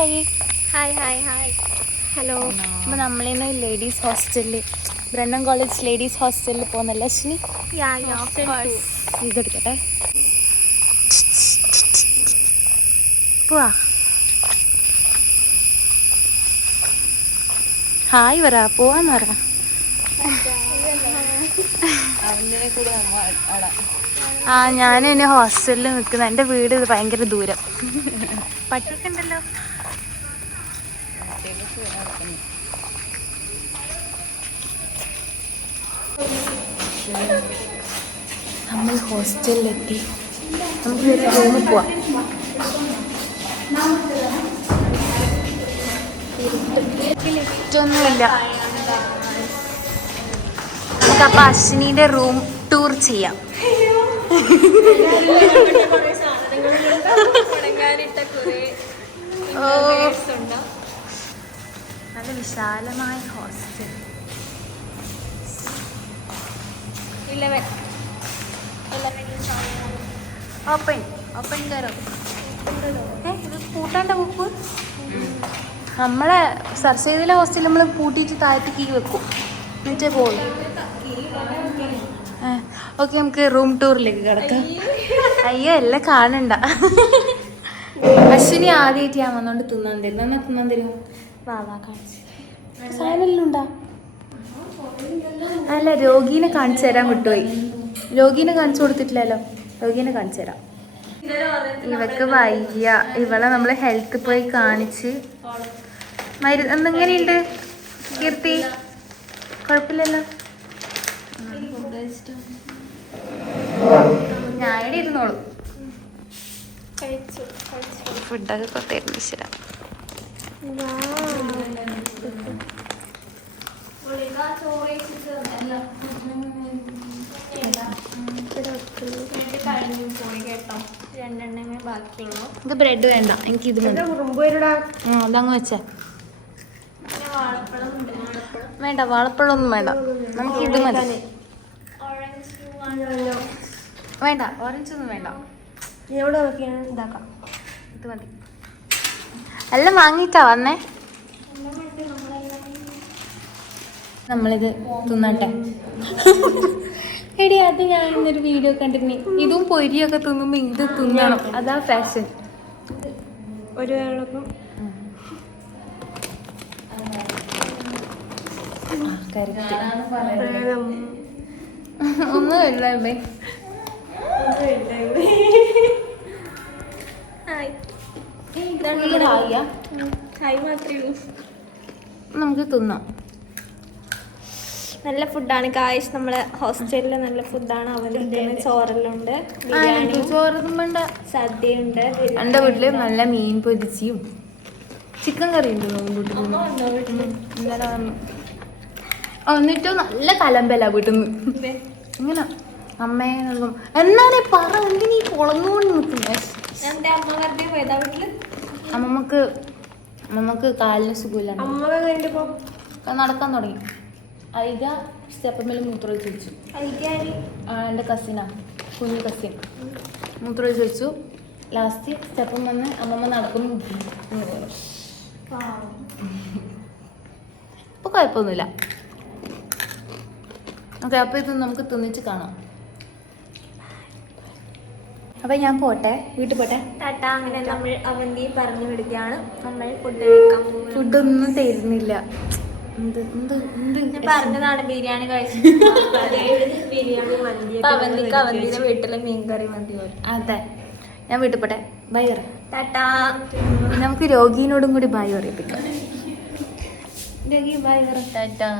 Hi hi hi hello. അപ്പോൾ നമ്മളിന്ന് ladies ഹോസ്റ്റലിൽ ബ്രണ്ണൻ കോളേജ് ലേഡീസ് ഹോസ്റ്റലിൽ പോകുന്നല്ലേ അശ്വിനി? ഇതെടുക്കട്ടെ. പോവാ. ഹായ് പറ, പോവാന്ന് പറ. ഞാൻ ഇനി ഹോസ്റ്റലിൽ നിൽക്കുന്ന. എൻ്റെ വീട് ഭയങ്കര ദൂരം. പട്ടിയൊക്കെ ഉണ്ടല്ലോ. നമ്മൾ ഹോസ്റ്റലിലെത്തി. നമുക്ക് റൂമിൽ പോവാം. ലിഫ്റ്റൊന്നുമില്ല. നമുക്കപ്പോൾ അശ്വിനിയുടെ റൂം ടൂർ ചെയ്യാം. നല്ല വിശാലമായ ഹോസ്റ്റൽ. ഓപ്പൺ കയറോ? ഇത് പൂട്ടാണ്ട ബുക്ക്. നമ്മളെ സർസൈദിലെ ഹോസ്റ്റലിൽ നമ്മൾ പൂട്ടിയിട്ട് താഴത്ത് കീ വെക്കും, എന്നിട്ടേ പോകും. ഓക്കെ, നമുക്ക് റൂം ടൂറിലേക്ക് കിടക്കാം. അയ്യോ, എല്ലാം കാണണ്ട. അശ്വിനി ആദ്യമായിട്ട് ഞാൻ വന്നോണ്ട് തിന്നാൻ തരും. എന്നാ തിന്നാൻ തരുമോ? വാ കാണിച്ചു. സാധനമെല്ലാം ഉണ്ടാ? അല്ല, രോഗീനെ കാണിച്ചു തരാൻ വിട്ടുപോയി. രോഗീനെ കാണിച്ചു കൊടുത്തിട്ടില്ലല്ലോ. രോഗീനെ കാണിച്ചു തരാം. ഇവക്ക് വയ്യ. ഇവളെ നമ്മൾ ഹെൽത്ത് പോയി കാണിച്ച് എന്തെങ്ങനെയുണ്ട് കീർത്തി? കുഴപ്പമില്ലല്ലോ. ഞാനിവിടെ ഇരുന്നോളൂ. ഫുഡൊക്കെ കൊത്തേരുന്നു. ഈശ്വര, ഇത് ബ്രെഡ് വേണ്ട, എനിക്കിത് അതങ്ങ് വെച്ചേ. വേണ്ട, വാഴപ്പഴമൊന്നും വേണ്ട, നമുക്കിത് മതി. വേണ്ട, ഓറഞ്ച് ഒന്നും വേണ്ട, ഇത് മതി. എല്ലാം വാങ്ങിയിട്ടാ വന്നേ. നമ്മളിത് തിന്നട്ടെ. എടി, അത് ഞാൻ ഇന്നൊരു വീഡിയോ കണ്ടിരുന്നു. ഇതും പൊരിയൊക്കെ തിന്നുമ്പോ ഇത് തിന്നണം, അതാ ഫാഷൻ. ഒരു ഒന്നും ഇല്ലേ? നമുക്ക് തിന്നാം. നല്ല ഫുഡാണ് ഗായ്സ്. നമ്മളെ ഹോസ്റ്റലില് നല്ല ഫുഡാണ്. അവരുടെ ചോറെല്ലാം ഉണ്ട്, ബിരിയാണി, സദ്യയുണ്ട്. എൻ്റെ വീട്ടില് നല്ല മീൻ പൊരിച്ചിയും ചിക്കൻ കറി ഉണ്ട്. എന്നിട്ടോ നല്ല കലമ്പല വീട്ടിൽ നിന്ന്. ഇങ്ങനെ അമ്മേ എന്നാലേ പറ, എന്തിനീ കുളന്നുകൊണ്ട് നിൽക്കുന്നേ? അമ്മമ്മക്ക് കാലിന് സുഖമില്ല, നടക്കാൻ തുടങ്ങി. ഐഗ സ്റ്റെപ്പമ്മേൽ മൂത്രമൊഴിച്ച് വെച്ചു. എൻ്റെ കസിനാ, കുഞ്ഞു കസിൻ. മൂത്രമൊഴിച്ച് വെച്ചു. ലാസ്റ്റ് സ്റ്റെപ്പം വന്ന് അമ്മമ്മ നടക്കുന്നു. ഇപ്പോൾ കുഴപ്പമൊന്നുമില്ല. ഓക്കെ, അപ്പോൾ ഇത് നമുക്ക് തിന്നിച്ച് കാണാം. അപ്പം ഞാൻ പോട്ടെ, വീട്ടിൽ പോട്ടെ. ടാറ്റ. അങ്ങനെ നമ്മൾ അവന്തി പറഞ്ഞു വിടുകയാണ്. നമ്മൾ ഫുഡ് കഴിക്കാൻ പോകും. ഫുഡൊന്നും തരുന്നില്ല. പറഞ്ഞതാണ് ബിരിയാണി കഴിച്ചു. അവന്തിന്റെ വീട്ടിലെ മീൻകറി മന്തി പോലെ. അതെ, ഞാൻ വീട്ടിൽ പോട്ടെ. ബൈ പറ. ടാറ്റാ. നമുക്ക് രോഗീനോടും കൂടി ബൈ പറയിപ്പിക്കാം. രോഗി ബൈ പറ. ടാറ്റാ.